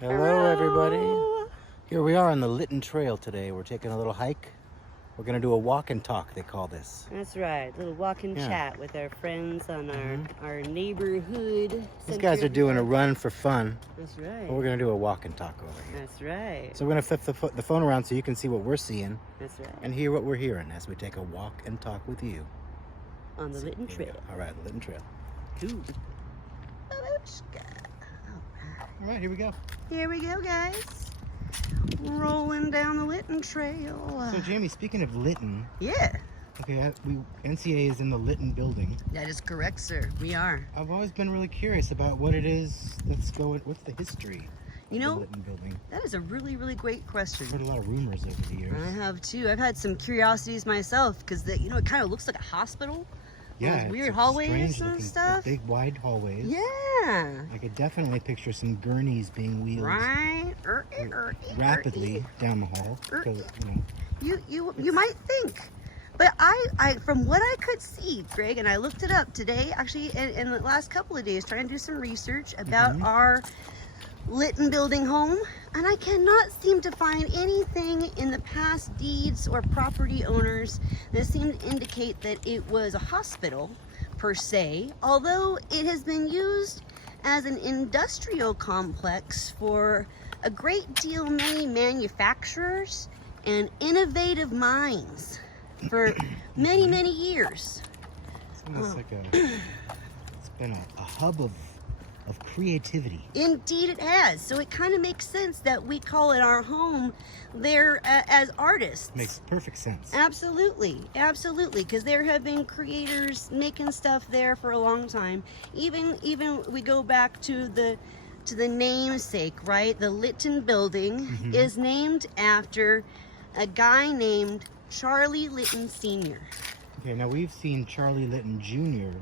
Hello, everybody. Here we are on the Litton Trail today. We're taking a little hike. We're going to do a walk and talk, they call this. That's right. A little walk and chat with our friends on our neighborhood. These guys are doing a run for fun. That's right. But we're going to do a walk and talk over here. That's right. So we're going to flip the phone around so you can see what we're seeing. That's right. And hear what we're hearing as we take a walk and talk with you. On the Litton Trail. All right, the Litton Trail. Cool. All right, here we go. Here we go, guys. Rolling down the Litton Trail. So, Jamie, speaking of Litton. Yeah. Okay, NCA is in the Litton building. That is correct, sir. We are. I've always been really curious about what it is that's going. What's the history? You know, of the Litton building? That is a really, really great question. I've heard a lot of rumors over the years. I have too. I've had some curiosities myself because it kind of looks like a hospital. Yeah, those weird hallways and looking, stuff. Big wide hallways. Yeah. I could definitely picture some gurneys being wheeled right rapidly down the hall. You might think, but I from what I could see, Greg, and I looked it up today, actually, in the last couple of days, trying to do some research about our Litton building home, and I cannot seem to find anything in the past deeds or property owners that seem to indicate that it was a hospital per se, although it has been used as an industrial complex for a great deal many manufacturers and innovative minds for many, many years. It's almost like it's been a hub of creativity. Indeed it has. So it kind of makes sense that we call it our home there as artists. Makes perfect sense. Absolutely, absolutely, because there have been creators making stuff there for a long time. Even we go back to the namesake, right? The Litton building is named after a guy named Charlie Litton Sr. Okay, now we've seen Charlie Litton Jr.,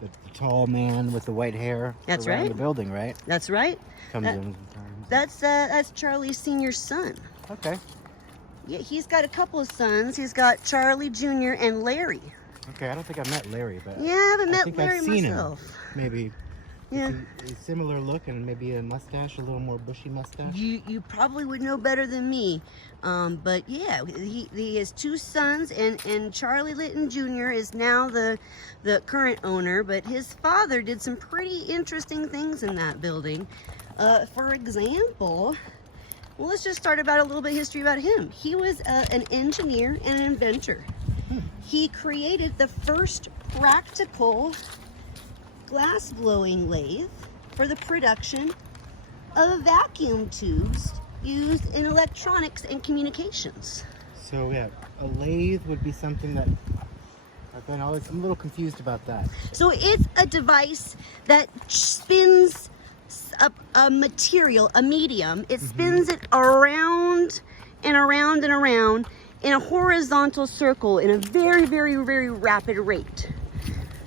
the tall man with the white hair. That's around right. The building, right? That's right. Comes in sometimes. That's Charlie Sr.'s son. Okay. Yeah, he's got a couple of sons. He's got Charlie Jr. and Larry. Okay, I don't think I've met Larry, but yeah, I haven't met think Larry I've seen myself. Him. Maybe. Yeah. A similar look and maybe a mustache, a little more bushy mustache. You probably would know better than me. But yeah, he has two sons, and Charlie Litton Jr. is now the current owner, but his father did some pretty interesting things in that building. For example, well, let's just start about a little bit of history about him. He was an engineer and an inventor. He created the first practical glass blowing lathe for the production of vacuum tubes used in electronics and communications. So yeah, a lathe would be something that I'm a little confused about that. So it's a device that spins a material, a medium. It spins it around and around and around in a horizontal circle in a very, very, very rapid rate.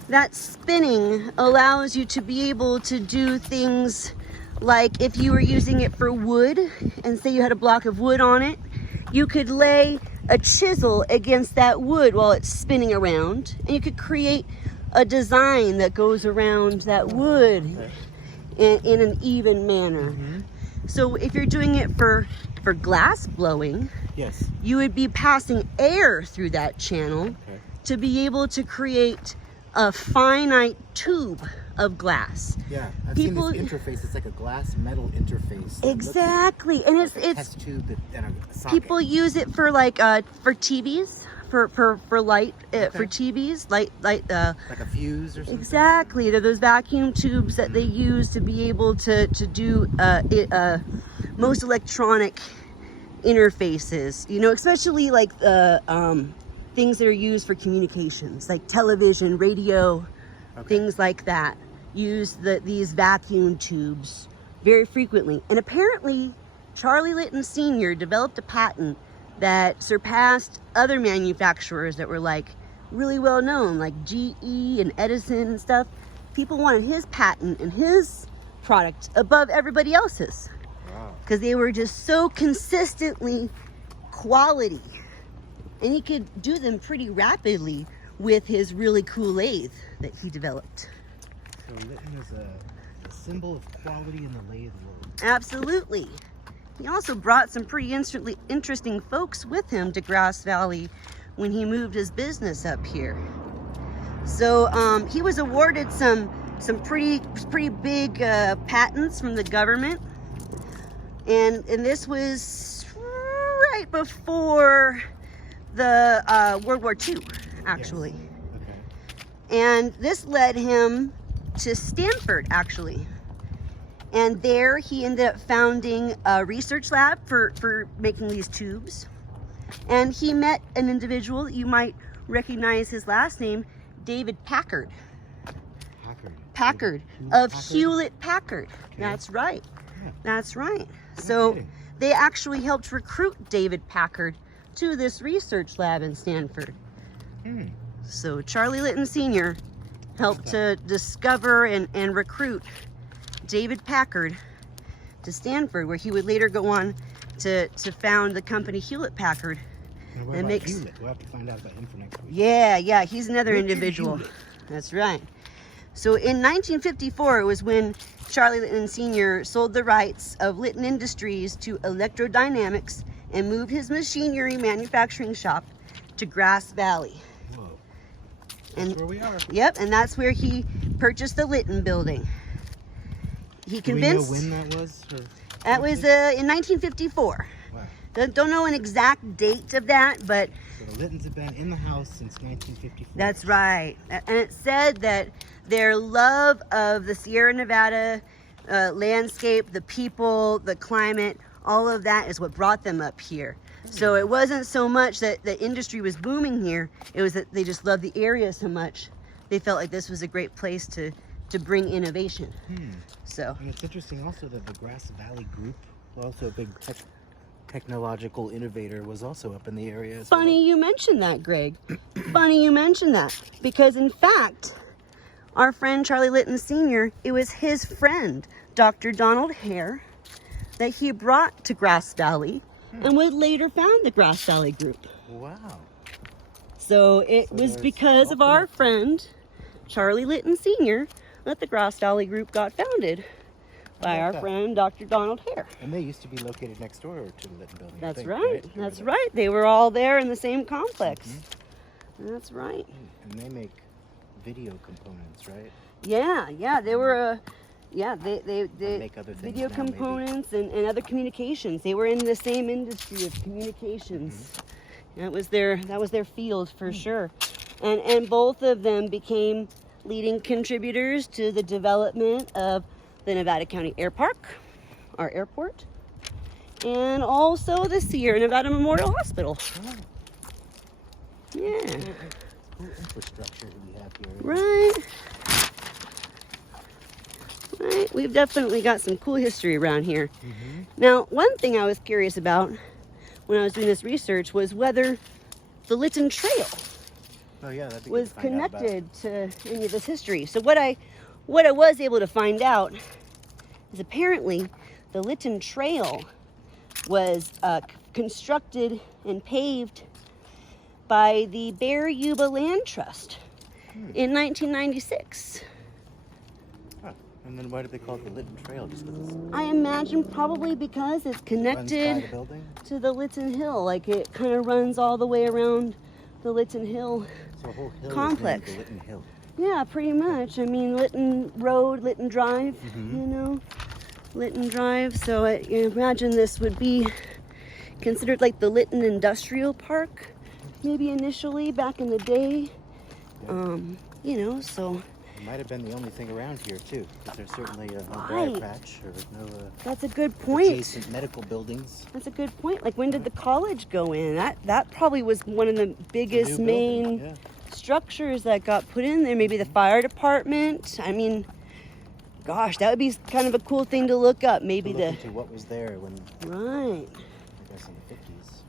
That spinning allows you to be able to do things like if you were using it for wood and say you had a block of wood on it, you could lay a chisel against that wood while it's spinning around, and you could create a design that goes around that wood in an even manner. So if you're doing it for glass blowing, yes, you would be passing air through that channel to be able to create a finite tube of glass. Yeah, I've seen this interface. It's like a glass metal interface. Exactly, and it's test tube and a socket. People use it for for TVs, for light, for TVs, like a fuse or something. Exactly, they're those vacuum tubes that they use to be able to do most electronic interfaces. You know, especially like things that are used for communications, like television, radio, things like that, use these vacuum tubes very frequently. And apparently, Charlie Litton Sr. developed a patent that surpassed other manufacturers that were like really well known, like GE and Edison and stuff. People wanted his patent and his product above everybody else's. Wow. Because they were just so consistently quality. And he could do them pretty rapidly with his really cool lathe that he developed. So Litton is a symbol of quality in the lay of the world. Absolutely. He also brought some pretty interesting folks with him to Grass Valley when he moved his business up here. So he was awarded some pretty big patents from the government, and this was right before the World War II, actually. Yes. Okay. And this led him to Stanford, actually. And there he ended up founding a research lab for making these tubes. And he met an individual that you might recognize his last name, David Packard. Packard of Hewlett Packard. Okay. That's right. Yeah. That's right. So they actually helped recruit David Packard to this research lab in Stanford. So Charlie Litton Sr. helped to discover and recruit David Packard to Stanford, where he would later go on to found the company Hewlett Packard. And what about Hewlett? We'll have to find out about him for next week. Yeah, he's another individual. That's right. So in 1954, it was when Charlie Litton Sr. sold the rights of Litton Industries to Electrodynamics and moved his machinery manufacturing shop to Grass Valley. Whoa. That's where we are. Yep, and that's where he purchased the Litton building. He convinced. Do we know when that was? That was in 1954. Wow. Don't know an exact date of that, but so the Littons have been in the house since 1954. That's right. And it said that their love of the Sierra Nevada landscape, the people, the climate, all of that is what brought them up here. So it wasn't so much that the industry was booming here, it was that they just loved the area so much. They felt like this was a great place to bring innovation. So. And it's interesting also that the Grass Valley group, also a big technological innovator, was also up in the area as Funny you mentioned that, Greg. Funny you mentioned that, because in fact, our friend Charlie Litton Sr., it was his friend, Dr. Donald Hare, that he brought to Grass Valley and would later found the Grass Valley group. Wow. So it was because of our friend, Charlie Litton Sr., that the Grass Valley group got founded by our friend, Dr. Donald Hare. And they used to be located next door to the Litton building. That's right. That's right. They were all there in the same complex. That's right. And they make video components, right? Yeah. They were they make other things video now, components and other communications. They were in the same industry of communications. That was their field for sure. And both of them became leading contributors to the development of the Nevada County Air Park, our airport, and also the Sierra Nevada Memorial Hospital. Yeah. Cool infrastructure we have here. Right. We've definitely got some cool history around here. Now, one thing I was curious about when I was doing this research was whether the Litton Trail was connected to any of this history. So what I was able to find out is apparently the Litton Trail was constructed and paved by the Bear Yuba Land Trust in 1996. And then why did they call it the Litton Trail? Just because I imagine probably because it's connected to the Litton Hill. Like it kind of runs all the way around the Litton Hill complex. The Litton Hill. Yeah, pretty much. I mean, Litton Road, Litton Drive, Litton Drive. So I imagine this would be considered like the Litton Industrial Park, maybe initially back in the day. So. It might have been the only thing around here too, because there's certainly no briar patch or no That's a good point. Adjacent medical buildings. That's a good point. Like when did the college go in? That probably was one of the biggest main structures that got put in there. Maybe the fire department. I mean, gosh, that would be kind of a cool thing to look up. Maybe look into what was there when. Right. I guess in the 50s.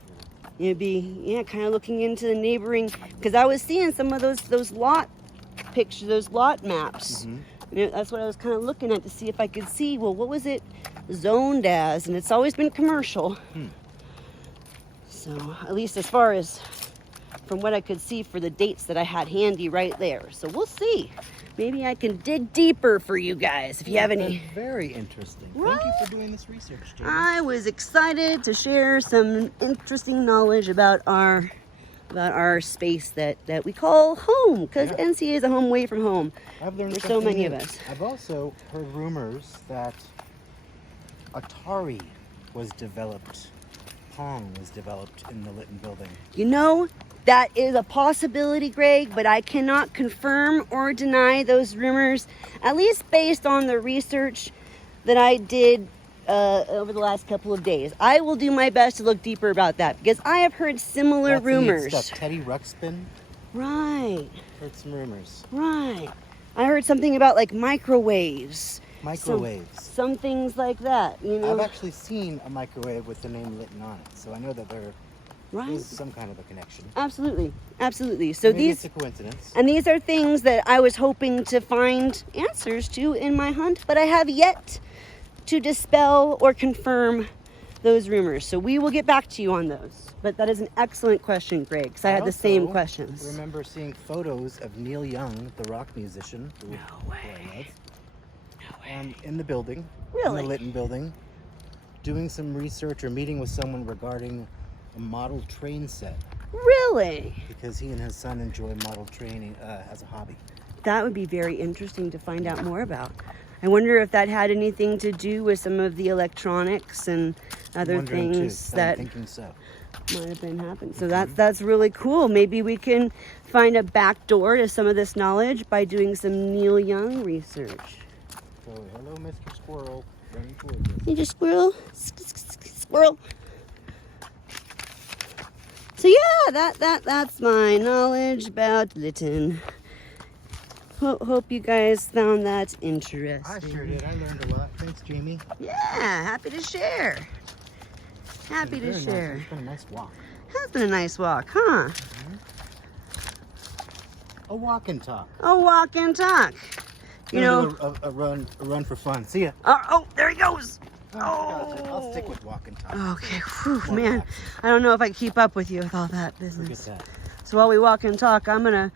It'd be kind of looking into the neighboring, because I was seeing some of those lot pictures, those lot maps. That's what I was kind of looking at to see if I could see, well, what was it zoned as? And it's always been commercial. So at least as far as from what I could see for the dates that I had handy right there. So we'll see. Maybe I can dig deeper for you guys if you have any. That's very interesting. Right? Thank you for doing this research, Jamie. I was excited to share some interesting knowledge about our space that we call home, because Yeah. NCA is a home away from home. I've learned for so something many new. of us. I've also heard rumors that Atari was developed, Pong was developed in the Litton building. You know, that is a possibility, Greg, but I cannot confirm or deny those rumors, at least based on the research that I did over the last couple of days. I will do my best to look deeper about that, because I have heard similar That's the neat rumors. stuff. Teddy Ruxpin Right, heard some rumors. right. I heard something about like microwaves. Microwaves. Some things like that, you know. I've actually seen a microwave with the name Litton on it, so I know that there Right. is some kind of a connection. Absolutely, absolutely. So Maybe these it's a coincidence. and these are things that I was hoping to find answers to in my hunt, but I have yet to dispel or confirm those rumors. So we will get back to you on those. But that is an excellent question, Greg, because I had the same also questions. remember seeing photos of Neil Young, the rock musician, who No who way. I love, No way. in the building, Really? in the Litton building, doing some research or meeting with someone regarding a model train set, Really? because he and his son enjoy model training as a hobby. That would be very interesting to find out more about. I wonder if that had anything to do with some of the electronics and other Wondering things too, that I'm thinking so. might have been happening. So that's really cool. Maybe we can find a back door to some of this knowledge by doing some Neil Young research. So, hello, Mr. Squirrel, running towards us. Hey, just squirrel, squirrel. So yeah, that's my knowledge about Litton. Hope you guys found that interesting. I sure did. I learned a lot. Thanks, Jamie. Yeah, happy to share. Happy to Very nice. share. It's been a nice walk. Has been a nice walk, huh? A walk and talk. A walk and talk. You Gonna know. do a run for fun. See ya. Oh, there he goes. I'll stick with walk and talk. Okay, whew, More man. relaxing. I don't know if I can keep up with you with all that Forget business. that. So while we walk and talk, I'm gonna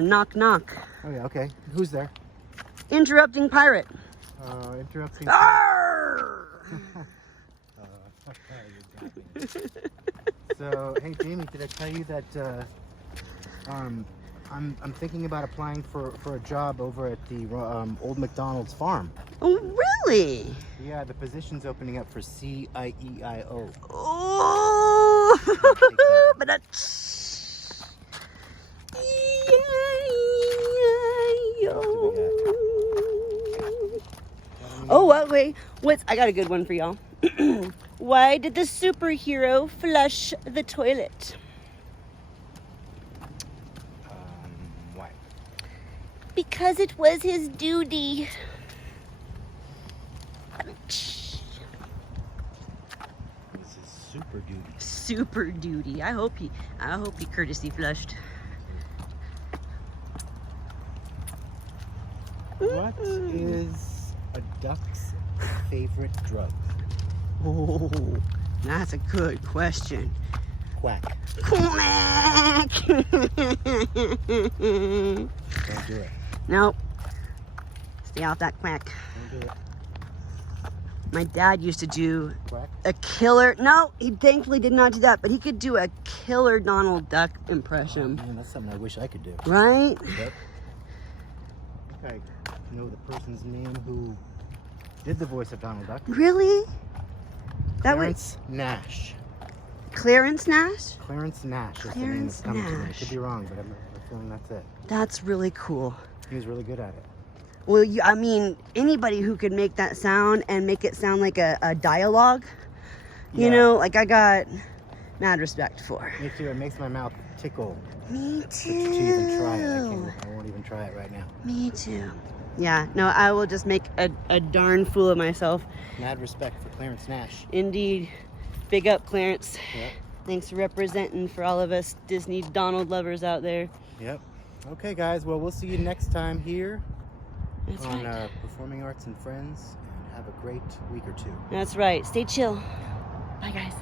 knock knock. Oh yeah, okay. Who's there? Interrupting pirate. Interrupting. Arr! You got me. So, hey Jamie, did I tell you that I'm thinking about applying for a job over at the old McDonald's farm. Oh, really? Yeah, the position's opening up for CIEIO. Oh, but oh, wait. I got a good one for y'all. Why did the superhero flush the toilet? Why? Because it was his duty. This is super duty. Super duty. I hope he courtesy flushed. What is a duck's favorite drug? Oh, that's a good question. Quack. Quack. Don't do it. Nope. Stay off that quack. Don't do it. My dad used to do Quack. a killer. No, he thankfully did not do that, but he could do a killer Donald Duck impression. Man, that's something I wish I could do. Right? Yep. Okay, know the person's name who did the voice of Donald Duck. Really? That Clarence Nash. Clarence Nash? Clarence Nash is Clarence the name that's coming to me. I Nash. could be wrong, but I'm feeling that's it. That's really cool. He was really good at it. Well, I mean, anybody who could make that sound and make it sound like a dialogue, you Yeah. know, like I got mad respect for. Me too. It makes my mouth tickle Me to even try it. too. I won't even try it right now. Me too. Yeah, no, I will just make a darn fool of myself. Mad respect for Clarence Nash. Indeed. Big up, Clarence. Yep. Thanks for representing for all of us Disney Donald lovers out there. Yep. Okay, guys. Well, we'll see you next time here That's on right. Performing Arts and Friends. And have a great week or two. That's right. Stay chill. Bye, guys.